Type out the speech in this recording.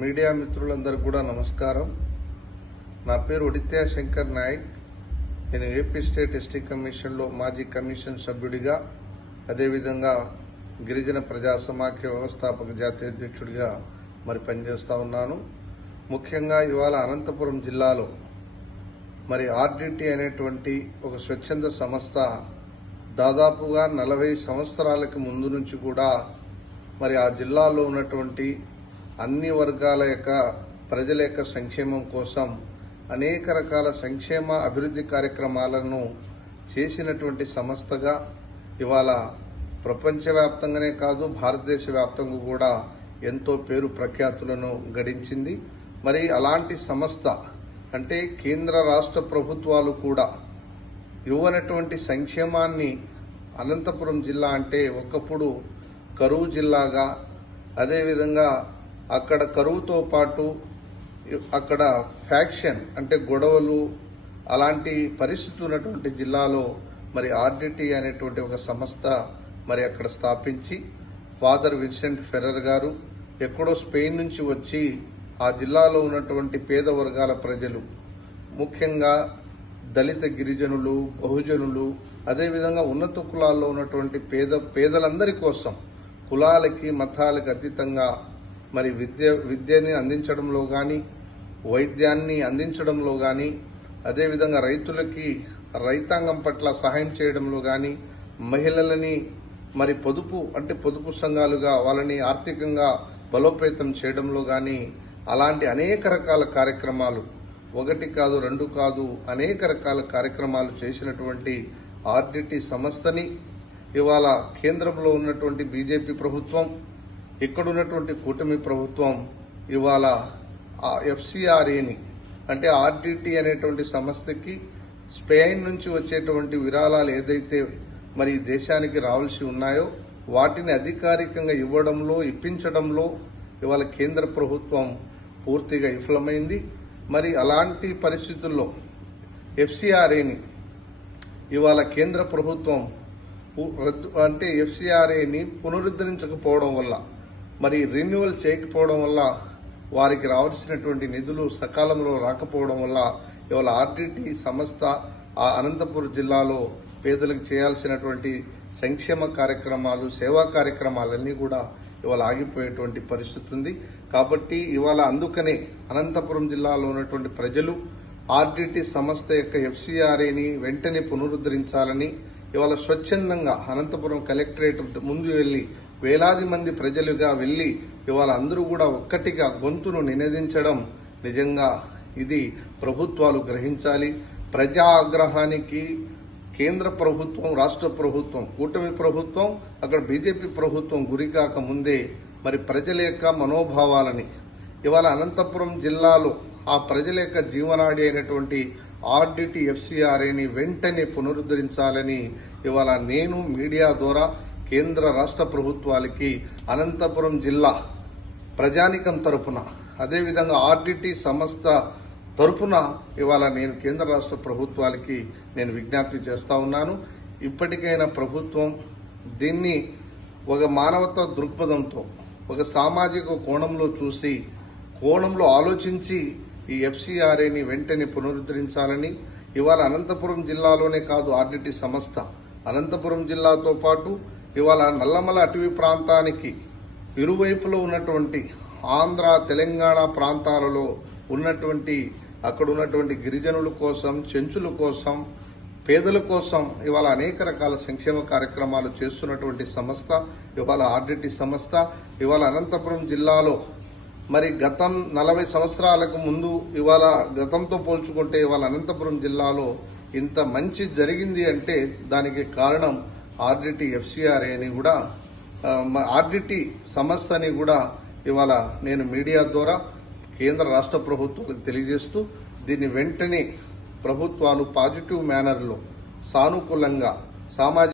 Media మిత్రులందరికీ కూడా నమస్కారం. నా పేరు ఉడిత్య శంకర్ నాయక్. నేను ఏపీ స్టేట్ ఎస్టీ కమిషన్లో మాజీ కమిషన్ సభ్యుడిగా, అదేవిధంగా గిరిజన ప్రజా సమాఖ్య వ్యవస్థాపక జాతీయ అధ్యక్షుడిగా పనిచేస్తా ఉన్నాను. ముఖ్యంగా ఇవాళ అనంతపురం జిల్లాలో ఆర్డిటి అనేటువంటి ఒక స్వచ్ఛంద సంస్థ దాదాపుగా 40 సంవత్సరాలకు ముందు నుంచి కూడా ఆ జిల్లాలో ఉన్నటువంటి అన్ని వర్గాల యొక్క ప్రజల యొక్క సంక్షేమం కోసం అనేక రకాల సంక్షేమ అభివృద్ధి కార్యక్రమాలను చేసినటువంటి సంస్థగా ఇవాళ ప్రపంచవ్యాప్తంగానే కాదు భారతదేశ వ్యాప్తంగా కూడా ఎంతో పేరు ప్రఖ్యాతులను గడించింది. అలాంటి సంస్థ అంటే కేంద్ర రాష్ట్ర ప్రభుత్వాలు కూడా ఇవ్వనటువంటి సంక్షేమాన్ని అనంతపురం జిల్లా అంటే ఒకప్పుడు కరువు జిల్లాగా, అదేవిధంగా అక్కడ కరువుతో పాటు అక్కడ ఫ్యాక్షన్ అంటే గొడవలు అలాంటి పరిస్థితులు ఉన్నటువంటి జిల్లాలో ఆర్డిటి అనేటువంటి ఒక సంస్థ అక్కడ స్థాపించి ఫాదర్ విన్సెంట్ ఫెర్రర్ గారు ఎక్కడో స్పెయిన్ నుంచి వచ్చి ఆ జిల్లాలో ఉన్నటువంటి పేద వర్గాల ప్రజలు, ముఖ్యంగా దళిత గిరిజనులు, బహుజనులు, అదేవిధంగా ఉన్నత కులాల్లో ఉన్నటువంటి పేదలందరి కోసం కులాలకి మతాలకు అతీతంగా విద్యని అందించడంలో కానీ, వైద్యాన్ని అందించడంలో కానీ, అదేవిధంగా రైతులకి రైతాంగం పట్ల సహాయం చేయడంలో కానీ, మహిళలని పొదుపు సంఘాలుగా వాళ్ళని ఆర్థికంగా బలోపేతం చేయడంలో కానీ అలాంటి అనేక రకాల కార్యక్రమాలు, ఒకటి కాదు రెండు కాదు అనేక రకాల కార్యక్రమాలు చేసినటువంటి ఆర్డిటి సంస్థని ఇవాళ కేంద్రంలో ఉన్నటువంటి బీజేపీ ప్రభుత్వం, ఇక్కడున్నటువంటి కూటమి ప్రభుత్వం ఇవాళ ఎఫ్సిఆర్ఏని అంటే ఆర్డిటి అనేటువంటి సంస్థకి స్పెయిన్ నుంచి వచ్చేటువంటి విరాళాలు ఏదైతే దేశానికి రావాల్సి ఉన్నాయో వాటిని అధికారికంగా ఇప్పించడంలో ఇవాళ కేంద్ర ప్రభుత్వం పూర్తిగా విఫలమైంది. అలాంటి పరిస్థితుల్లో ఎఫ్సిఆర్ఏని ఇవాళ కేంద్ర ప్రభుత్వం ఎఫ్సిఆర్ఏని పునరుద్ధరించకపోవడం వల్ల రెన్యువల్ చేయకపోవడం వల్ల వారికి రావాల్సినటువంటి నిధులు సకాలంలో రాకపోవడం వల్ల ఇవాళ ఆర్డిటి సంస్థ ఆ అనంతపురం జిల్లాలో పేదలకు చేయాల్సినటువంటి సంక్షేమ కార్యక్రమాలు, సేవా కార్యక్రమాలన్నీ కూడా ఇవాళ ఆగిపోయేటువంటి పరిస్థితి ఉంది. కాబట్టి ఇవాళ అందుకనే అనంతపురం జిల్లాలో ఉన్నటువంటి ప్రజలు ఆర్డిటి సంస్థ యొక్క ఎఫ్సిఆర్ఏని వెంటనే పునరుద్ధరించాలని ఇవాళ స్వచ్ఛందంగా అనంతపురం కలెక్టరేట్ ముందు వెళ్లి వేలాది మంది ప్రజలుగా వెళ్లి ఇవాళ అందరూ కూడా ఒక్కటిగా గొంతును నినదించడం నిజంగా ఇది ప్రభుత్వాలు గ్రహించాలి. ప్రజా ఆగ్రహానికి కేంద్ర ప్రభుత్వం, రాష్ట్ర ప్రభుత్వం, కూటమి ప్రభుత్వం, అక్కడ బీజేపీ ప్రభుత్వం గురికాక ముందే ప్రజల యొక్క మనోభావాలని ఇవాళ అనంతపురం జిల్లాలో ఆ ప్రజల యొక్క జీవనాడి అయినటువంటి ఆర్డిటి ఎఫ్సిఆర్ఏని వెంటనే పునరుద్ధరించాలని ఇవాళ నేను మీడియా ద్వారా కేంద్ర రాష్ట్ర ప్రభుత్వాలకి అనంతపురం జిల్లా ప్రజానికం తరపున, అదేవిధంగా ఆర్డిటి సంస్థ తరపున ఇవాళ నేను కేంద్ర రాష్ట్ర ప్రభుత్వాలకి విజ్ఞప్తి చేస్తా ఉన్నాను. ఇప్పటికైనా ప్రభుత్వం దీన్ని ఒక మానవతా దృక్పథంతో, ఒక సామాజిక కోణంలో ఆలోచించి ఈ ఎఫ్సిఆర్ఏని వెంటనే పునరుద్ధరించాలని ఇవాళ అనంతపురం జిల్లాలోనే కాదు ఆర్డిటి సంస్థ అనంతపురం జిల్లాతో పాటు ఇవాళ నల్లమల అటవీ ప్రాంతానికి ఇరువైపులో ఉన్నటువంటి ఆంధ్ర, తెలంగాణ ప్రాంతాలలో అక్కడ ఉన్నటువంటి గిరిజనుల కోసం, చెంచుల కోసం, పేదల కోసం ఇవాళ అనేక రకాల సంక్షేమ కార్యక్రమాలు చేస్తున్నటువంటి సంస్థ ఇవాళ ఆర్డిటి సంస్థ. ఇవాళ అనంతపురం జిల్లాలో గతం 40 సంవత్సరాలకు ముందు ఇవాళ గతంతో పోల్చుకుంటే ఇవాళ అనంతపురం జిల్లాలో ఇంత మంచి జరిగింది అంటే దానికి కారణం ఆర్డిటి ఎఫ్సిఆర్ఏని కూడా, ఆర్డిటి సంస్థని కూడా ఇవాళ నేను మీడియా ద్వారా కేంద్ర రాష్ట్ర ప్రభుత్వాలకు తెలియజేస్తూ దీన్ని వెంటనే ప్రభుత్వాలు పాజిటివ్ మేనర్లో సానుకూలంగా సామాజిక